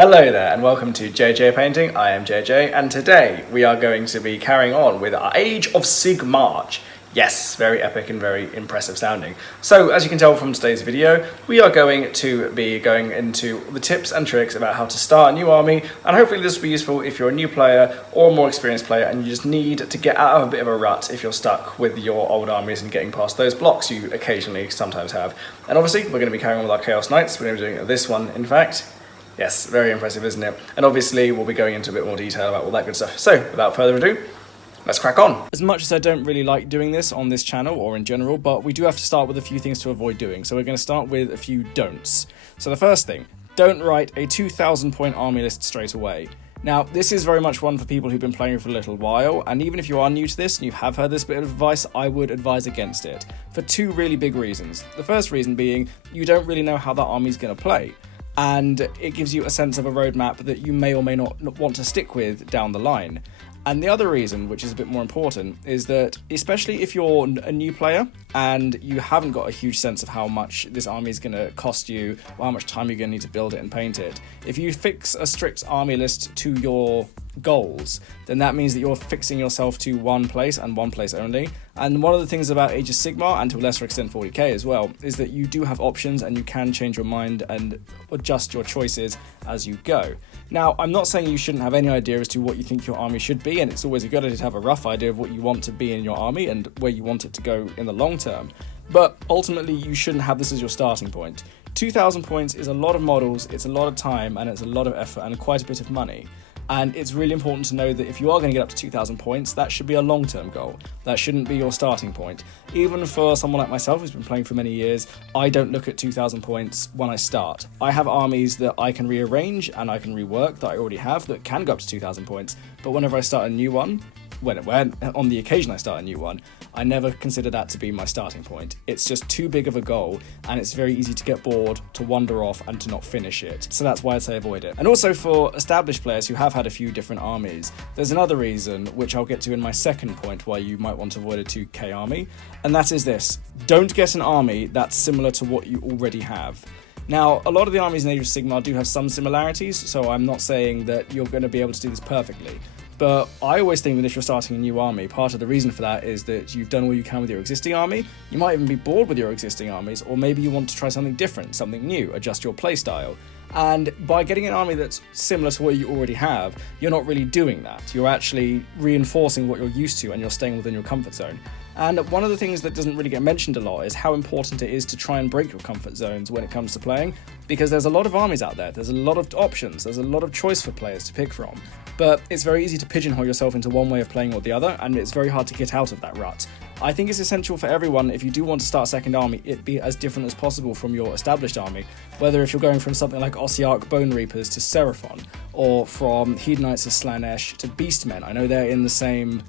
Hello there and welcome to JJ Painting. I am JJ and today we are going to be carrying on with our Age of Sigmarch. Yes, very epic and very impressive sounding. So as you can tell from today's video, we are going to be going into the tips and tricks about how to start a new army, and hopefully this will be useful if you're a new player or a more experienced player and you just need to get out of a bit of a rut if you're stuck with your old armies and getting past those blocks you occasionally sometimes have. And obviously we're going to be carrying on with our Chaos Knights. We're going to be doing this one in fact. Yes, very impressive, isn't it? And obviously we'll be going into a bit more detail about all that good stuff. So without further ado, let's crack on. As much as I don't really like doing this on this channel or in general, but we do have to start with a few things to avoid doing. So we're going to start with a few don'ts. So the first thing, don't write a 2,000 point army list straight away. Now, this is very much one for people who've been playing for a little while, and even if you are new to this and you have heard this bit of advice, I would advise against it for two really big reasons. The first reason being, you don't really know how that army's going to play, and it gives you a sense of a roadmap that you may or may not want to stick with down the line. And the other reason, which is a bit more important, is that especially if you're a new player and you haven't got a huge sense of how much this army is going to cost you or how much time you're going to need to build it and paint it, if you fix a strict army list to your goals, then that means that you're fixing yourself to one place and one place only. And one of the things about Age of Sigmar, and to a lesser extent 40k as well, is that you do have options and you can change your mind and adjust your choices as you go. Now, I'm not saying you shouldn't have any idea as to what you think your army should be, and it's always a good idea to have a rough idea of what you want to be in your army and where you want it to go in the long term. But ultimately, you shouldn't have this as your starting point. 2,000 points is a lot of models, it's a lot of time, and it's a lot of effort and quite a bit of money. And it's really important to know that if you are going to get up to 2,000 points, that should be a long-term goal. That shouldn't be your starting point. Even for someone like myself who's been playing for many years, I don't look at 2,000 points when I start. I have armies that I can rearrange and I can rework that I already have that can go up to 2,000 points. But whenever I start a new one, when on the occasion I start a new one, I never consider that to be my starting point. It's just too big of a goal, and it's very easy to get bored, to wander off, and to not finish it. So that's why I say avoid it. And also for established players who have had a few different armies, there's another reason, which I'll get to in my second point, why you might want to avoid a 2k army, and that is this. Don't get an army that's similar to what you already have. Now, a lot of the armies in Age of Sigmar do have some similarities, so I'm not saying that you're going to be able to do this perfectly. But I always think that if you're starting a new army, part of the reason for that is that you've done all you can with your existing army. You might even be bored with your existing armies, or maybe you want to try something different, something new, adjust your playstyle. And by getting an army that's similar to what you already have, you're not really doing that. You're actually reinforcing what you're used to and you're staying within your comfort zone. And one of the things that doesn't really get mentioned a lot is how important it is to try and break your comfort zones when it comes to playing, because there's a lot of armies out there, there's a lot of options, there's a lot of choice for players to pick from. But it's very easy to pigeonhole yourself into one way of playing or the other, and it's very hard to get out of that rut. I think it's essential for everyone, if you do want to start a second army, it be as different as possible from your established army, whether if you're going from something like Ossiarch Bone Reapers to Seraphon, or from Hedonites of Slaanesh to Beastmen. I know they're in the same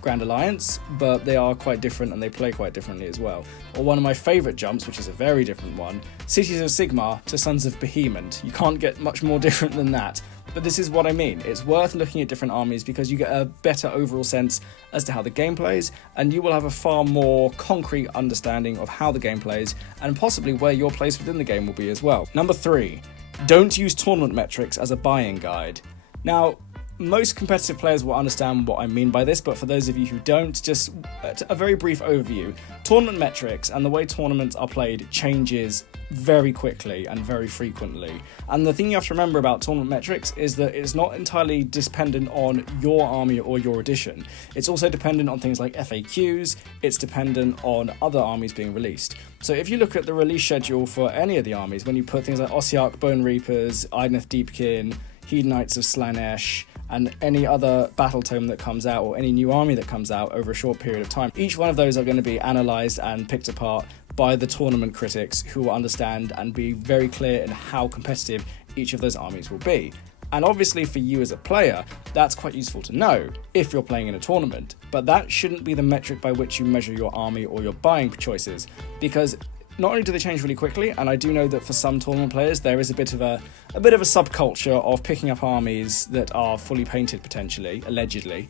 Grand Alliance, but they are quite different and they play quite differently as well. Or one of my favourite jumps, which is a very different one, Cities of Sigmar to Sons of Behemoth. You can't get much more different than that. But this is what I mean. It's worth looking at different armies because you get a better overall sense as to how the game plays, and you will have a far more concrete understanding of how the game plays and possibly where your place within the game will be as well. Number 3, don't use tournament metrics as a buying guide. Now, most competitive players will understand what I mean by this, but for those of you who don't, just a very brief overview. Tournament metrics and the way tournaments are played changes very quickly and very frequently. And the thing you have to remember about tournament metrics is that it's not entirely dependent on your army or your edition. It's also dependent on things like FAQs, it's dependent on other armies being released. So if you look at the release schedule for any of the armies, when you put things like Ossiarch Bone Reapers, Idoneth Deepkin, Hedonites of Slaanesh, and any other battle tome that comes out or any new army that comes out over a short period of time, each one of those are going to be analysed and picked apart by the tournament critics who will understand and be very clear in how competitive each of those armies will be. And obviously for you as a player, that's quite useful to know if you're playing in a tournament, but that shouldn't be the metric by which you measure your army or your buying choices, because not only do they change really quickly, and I do know that for some tournament players there is a bit of a subculture of picking up armies that are fully painted potentially, allegedly,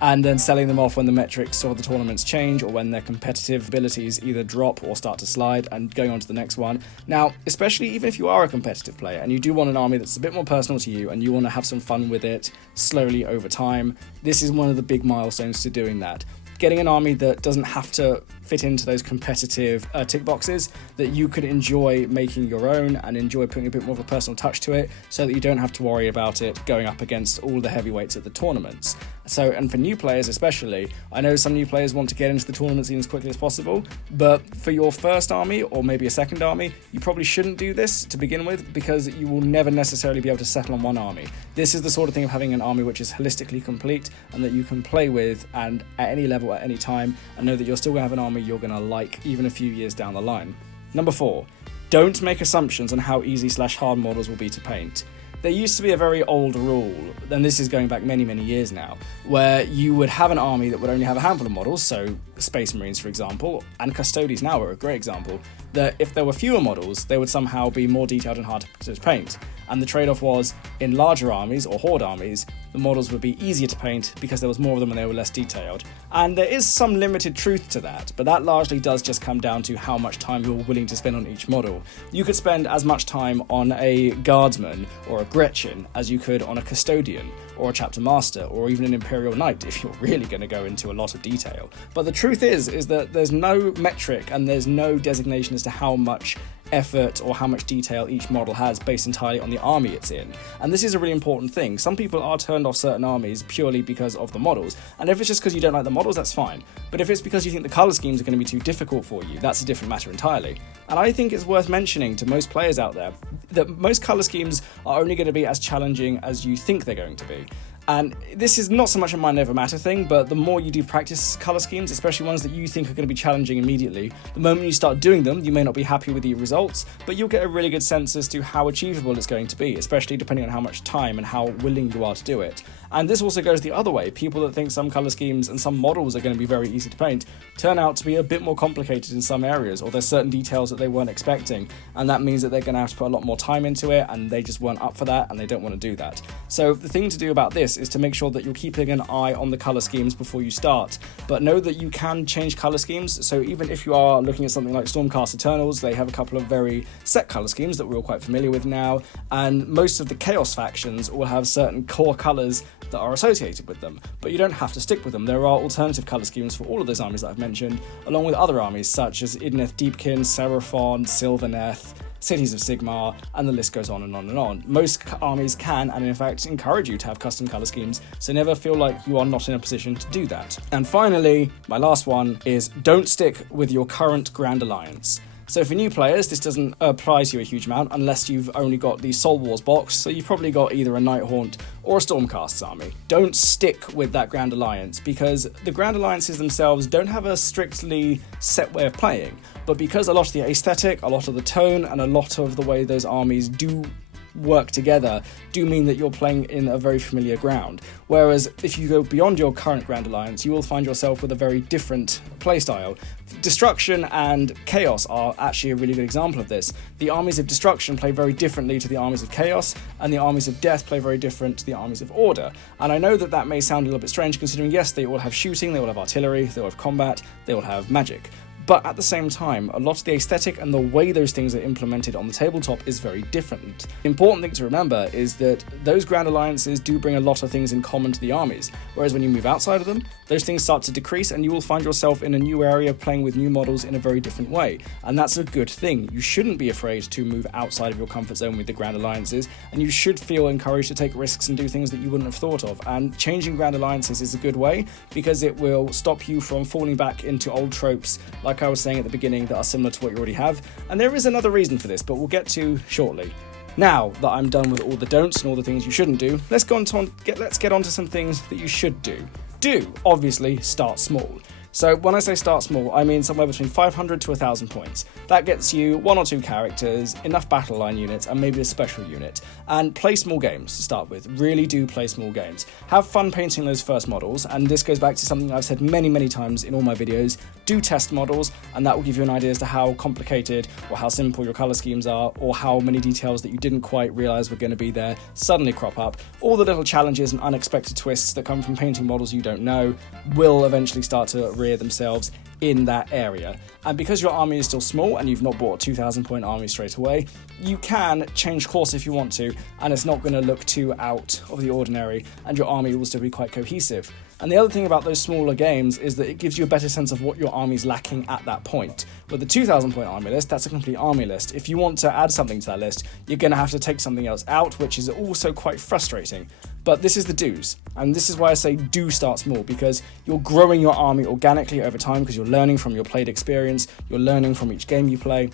and then selling them off when the metrics or the tournaments change, or when their competitive abilities either drop or start to slide, and going on to the next one. Now, especially even if you are a competitive player and you do want an army that's a bit more personal to you and you want to have some fun with it slowly over time, this is one of the big milestones to doing that. Getting an army that doesn't have to fit into those competitive tick boxes, that you could enjoy making your own and enjoy putting a bit more of a personal touch to it, so that you don't have to worry about it going up against all the heavyweights at the tournaments. So, and for new players especially, I know some new players want to get into the tournament scene as quickly as possible, but for your first army, or maybe a second army, you probably shouldn't do this to begin with, because you will never necessarily be able to settle on one army. This is the sort of thing of having an army which is holistically complete and that you can play with and at any level at any time, and know that you're still going to have an army you're going to like even a few years down the line. Number 4, don't make assumptions on how easy/hard models will be to paint. There used to be a very old rule, and this is going back many years now, where you would have an army that would only have a handful of models, so Space Marines for example, and Custodies now are a great example, that if there were fewer models, they would somehow be more detailed and harder to paint. And the trade-off was, in larger armies or horde armies, the models would be easier to paint because there was more of them and they were less detailed. And there is some limited truth to that, but that largely does just come down to how much time you're willing to spend on each model. You could spend as much time on a Guardsman or a Gretchen as you could on a Custodian or a Chapter Master or even an Imperial Knight if you're really going to go into a lot of detail. But the truth is that there's no metric and there's no designation as to how much effort or how much detail each model has based entirely on the army it's in. And this is a really important thing. Some people are turned off certain armies purely because of the models, and if it's just because you don't like the models, that's fine. But if it's because you think the colour schemes are going to be too difficult for you, that's a different matter entirely. And I think it's worth mentioning to most players out there that most colour schemes are only going to be as challenging as you think they're going to be. And this is not so much a mind over matter thing, but the more you do practice colour schemes, especially ones that you think are going to be challenging immediately, the moment you start doing them, you may not be happy with the results, but you'll get a really good sense as to how achievable it's going to be, especially depending on how much time and how willing you are to do it. And this also goes the other way. People that think some colour schemes and some models are going to be very easy to paint turn out to be a bit more complicated in some areas, or there's certain details that they weren't expecting, and that means that they're going to have to put a lot more time into it, and they just weren't up for that, and they don't want to do that. So the thing to do about this is to make sure that you're keeping an eye on the colour schemes before you start, but know that you can change colour schemes. So even if you are looking at something like Stormcast Eternals, they have a couple of very set colour schemes that we're all quite familiar with now, and most of the Chaos factions will have certain core colours that are associated with them, but you don't have to stick with them. There are alternative colour schemes for all of those armies that I've mentioned, along with other armies such as Idoneth Deepkin, Seraphon, Sylvaneth, Cities of Sigmar, and the list goes on and on and on. Most armies can, and in fact encourage you to have custom colour schemes, so never feel like you are not in a position to do that. And finally, my last one is don't stick with your current Grand Alliance. So for new players, this doesn't apply to you a huge amount unless you've only got the Soul Wars box, so you've probably got either a Nighthaunt or a Stormcast army. Don't stick with that Grand Alliance, because the Grand Alliances themselves don't have a strictly set way of playing, but because a lot of the aesthetic, a lot of the tone, and a lot of the way those armies do work together do mean that you're playing in a very familiar ground. Whereas if you go beyond your current Grand Alliance, you will find yourself with a very different playstyle. Destruction and Chaos are actually a really good example of this. The armies of Destruction play very differently to the armies of Chaos, and the armies of Death play very different to the armies of Order. And I know that that may sound a little bit strange, considering yes, they all have shooting, they all have artillery, they all have combat, they all have magic. But at the same time, a lot of the aesthetic and the way those things are implemented on the tabletop is very different. The important thing to remember is that those Grand Alliances do bring a lot of things in common to the armies, whereas when you move outside of them, those things start to decrease and you will find yourself in a new area playing with new models in a very different way. And that's a good thing. You shouldn't be afraid to move outside of your comfort zone with the Grand Alliances, and you should feel encouraged to take risks and do things that you wouldn't have thought of. And changing Grand Alliances is a good way, because it will stop you from falling back into old tropes like I was saying at the beginning that are similar to what you already have. And there is another reason for this, but we'll get to shortly. Now that I'm done with all the don'ts and all the things you shouldn't do, let's get on to some things that you should do. Do, obviously, start small. So when I say start small, I mean somewhere between 500 to 1,000 points. That gets you 1 or 2 characters, enough battle line units, and maybe a special unit. And play small games to start with. Really do play small games. Have fun painting those first models, and this goes back to something I've said many times in all my videos. do test models, and that will give you an idea as to how complicated or how simple your colour schemes are, or how many details that you didn't quite realise were going to be there suddenly crop up. All the little challenges and unexpected twists that come from painting models you don't know will eventually start to rear themselves in that area. And because your army is still small and you've not bought a 2,000 point army straight away, you can change course if you want to, and it's not going to look too out of the ordinary, and your army will still be quite cohesive. And the other thing about those smaller games is that it gives you a better sense of what your army's lacking at that point. With the 2,000 point army list, that's a complete army list. If you want to add something to that list, you're going to have to take something else out, which is also quite frustrating. But this is the do's, and this is why I say do start small, because you're growing your army organically over time, because you're learning from your played experience, you're learning from each game you play,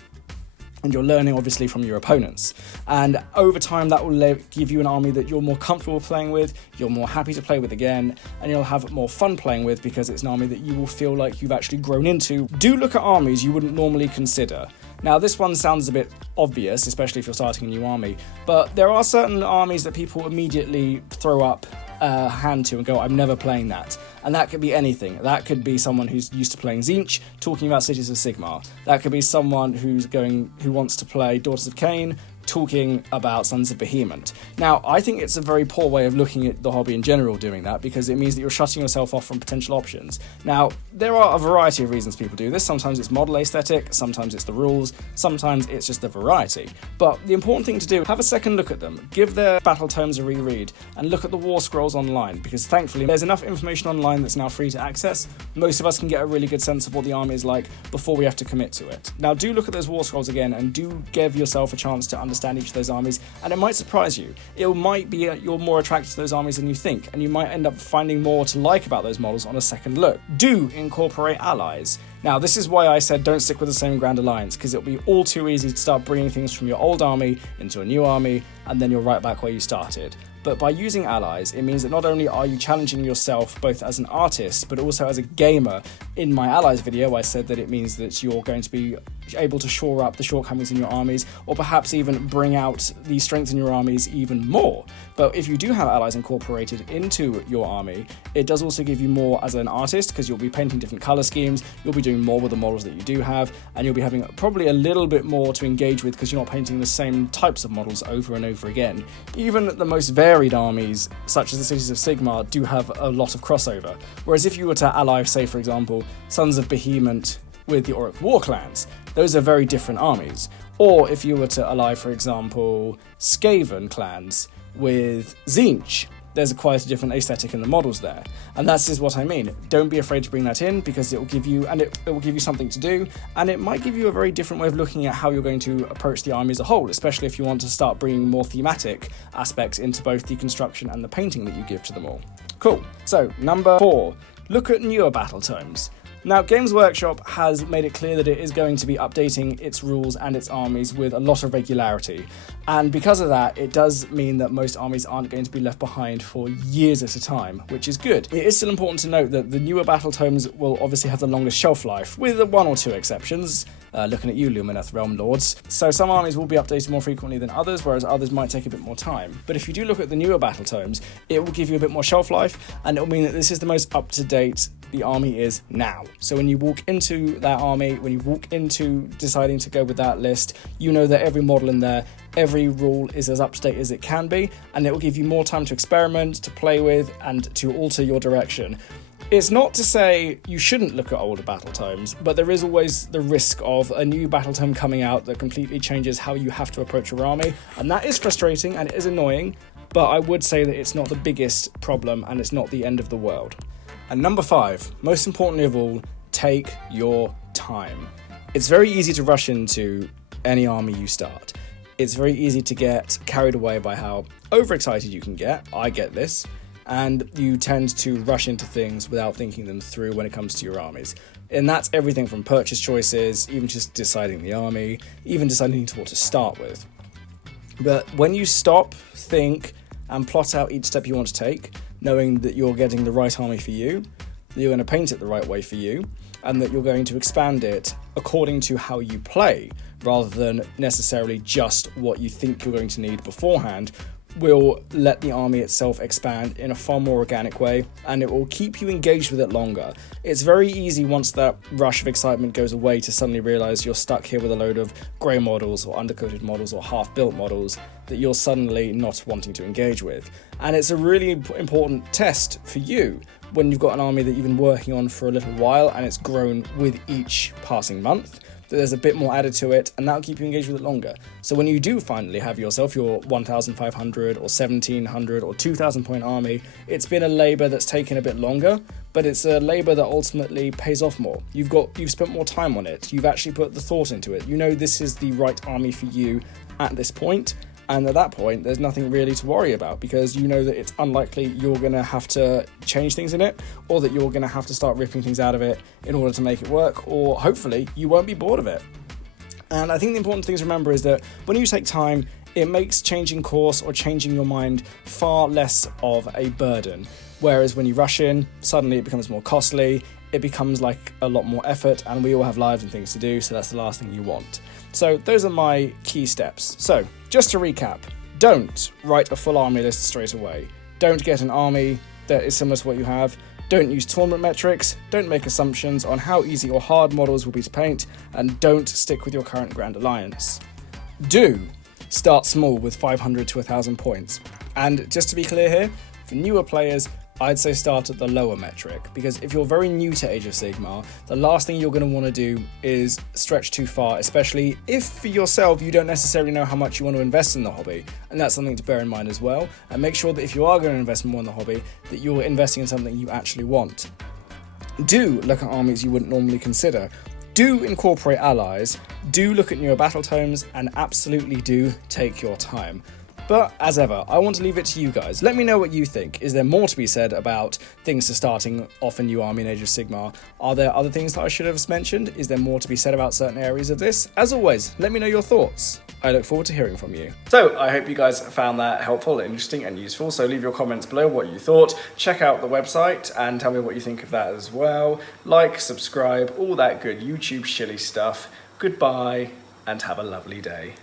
and you're learning obviously from your opponents. And over time that will give you an army that you're more comfortable playing with, you're more happy to play with again, and you'll have more fun playing with because it's an army that you will feel like you've actually grown into. Do look at armies you wouldn't normally consider. Now this one sounds a bit obvious, especially if you're starting a new army, but there are certain armies that people immediately throw up a hand to and go, I'm never playing that. And that could be anything. That could be someone who's used to playing Sigmarch, talking about Cities of Sigmar. That could be someone who wants to play Daughters of Cain, talking about Sons of Behemoth. Now, I think it's a very poor way of looking at the hobby in general doing that, because it means that you're shutting yourself off from potential options. Now, there are a variety of reasons people do this. Sometimes it's model aesthetic, sometimes it's the rules, sometimes it's just the variety. But the important thing to do, have a second look at them, give their battle tomes a reread, and look at the war scrolls online, because thankfully there's enough information online that's now free to access. Most of us can get a really good sense of what the army is like before we have to commit to it. Now, do look at those war scrolls again, and do give yourself a chance to understand each of those armies, and it might surprise you. It might be you're more attracted to those armies than you think, and you might end up finding more to like about those models on a second look. Do incorporate allies. Now, this is why I said don't stick with the same Grand Alliance, because it'll be all too easy to start bringing things from your old army into a new army, and then you're right back where you started. But by using allies, it means that not only are you challenging yourself both as an artist, but also as a gamer. In my allies video, I said that it means that you're going to be able to shore up the shortcomings in your armies, or perhaps even bring out the strengths in your armies even more. But if you do have allies incorporated into your army, it does also give you more as an artist, because you'll be painting different color schemes, you'll be doing more with the models that you do have, and you'll be having probably a little bit more to engage with, because you're not painting the same types of models over and over again. Even the most varied armies, such as the Cities of Sigmar, do have a lot of crossover. Whereas if you were to ally, say for example, Sons of Behemoth with the Orc War clans, those are very different armies. Or if you were to ally, for example, Skaven clans with Sigmarch, there's quite a different aesthetic in the models there. And that's just what I mean. Don't be afraid to bring that in, because it will give you something to do, and it might give you a very different way of looking at how you're going to approach the army as a whole, especially if you want to start bringing more thematic aspects into both the construction and the painting that you give to them all. Cool. So, number 4, look at newer battle tomes. Now, Games Workshop has made it clear that it is going to be updating its rules and its armies with a lot of regularity. And because of that, it does mean that most armies aren't going to be left behind for years at a time, which is good. It is still important to note that the newer battle tomes will obviously have the longest shelf life, with 1 or 2 exceptions. Looking at you, Lumineth Realm Lords. So some armies will be updated more frequently than others, whereas others might take a bit more time. But if you do look at the newer battle tomes, it will give you a bit more shelf life, and it will mean that this is the most up-to-date the army is now. So when you walk into that army, when you walk into deciding to go with that list, you know that every model in there, every rule is as up-to-date as it can be, and it will give you more time to experiment, to play with, and to alter your direction. It's not to say you shouldn't look at older battle tomes, but there is always the risk of a new battle tome coming out that completely changes how you have to approach your army, and that is frustrating and it is annoying, but I would say that it's not the biggest problem and it's not the end of the world. And number 5, most importantly of all, take your time. It's very easy to rush into any army you start. It's very easy to get carried away by how overexcited you can get. I get this. And you tend to rush into things without thinking them through when it comes to your armies. And that's everything from purchase choices, even just deciding the army, even deciding what to start with. But when you stop, think, and plot out each step you want to take, knowing that you're getting the right army for you, that you're going to paint it the right way for you, and that you're going to expand it according to how you play, rather than necessarily just what you think you're going to need beforehand, will let the army itself expand in a far more organic way, and it will keep you engaged with it longer. It's very easy once that rush of excitement goes away to suddenly realise you're stuck here with a load of grey models or undercoated models or half-built models that you're suddenly not wanting to engage with. And it's a really important test for you when you've got an army that you've been working on for a little while and it's grown with each passing month, that there's a bit more added to it, and that'll keep you engaged with it longer. So when you do finally have yourself your 1,500 or 1,700 or 2,000 point army, it's been a labour that's taken a bit longer, but it's a labour that ultimately pays off more. You've spent more time on it, you've actually put the thought into it. You know this is the right army for you at this point, and at that point, there's nothing really to worry about because you know that it's unlikely you're going to have to change things in it, or that you're going to have to start ripping things out of it in order to make it work, or hopefully you won't be bored of it. And I think the important thing to remember is that when you take time, it makes changing course or changing your mind far less of a burden. Whereas when you rush in, suddenly it becomes more costly, it becomes like a lot more effort, and we all have lives and things to do, so that's the last thing you want. So those are my key steps. So just to recap, don't write a full army list straight away. Don't get an army that is similar to what you have. Don't use tournament metrics. Don't make assumptions on how easy or hard models will be to paint, and don't stick with your current Grand Alliance. Do start small with 500 to 1,000 points. And just to be clear here, for newer players, I'd say start at the lower metric, because if you're very new to Age of Sigmar, the last thing you're going to want to do is stretch too far, especially if for yourself you don't necessarily know how much you want to invest in the hobby, and that's something to bear in mind as well. And make sure that if you are going to invest more in the hobby, that you're investing in something you actually want. Do look at armies you wouldn't normally consider. Do incorporate allies, do look at newer battle tomes, and absolutely do take your time. But as ever, I want to leave it to you guys. Let me know what you think. Is there more to be said about things to starting off a new army in Age of Sigmar? Are there other things that I should have mentioned? Is there more to be said about certain areas of this? As always, let me know your thoughts. I look forward to hearing from you. So I hope you guys found that helpful, interesting and useful. So leave your comments below what you thought. Check out the website and tell me what you think of that as well. Like, subscribe, all that good YouTube shilly stuff. Goodbye and have a lovely day.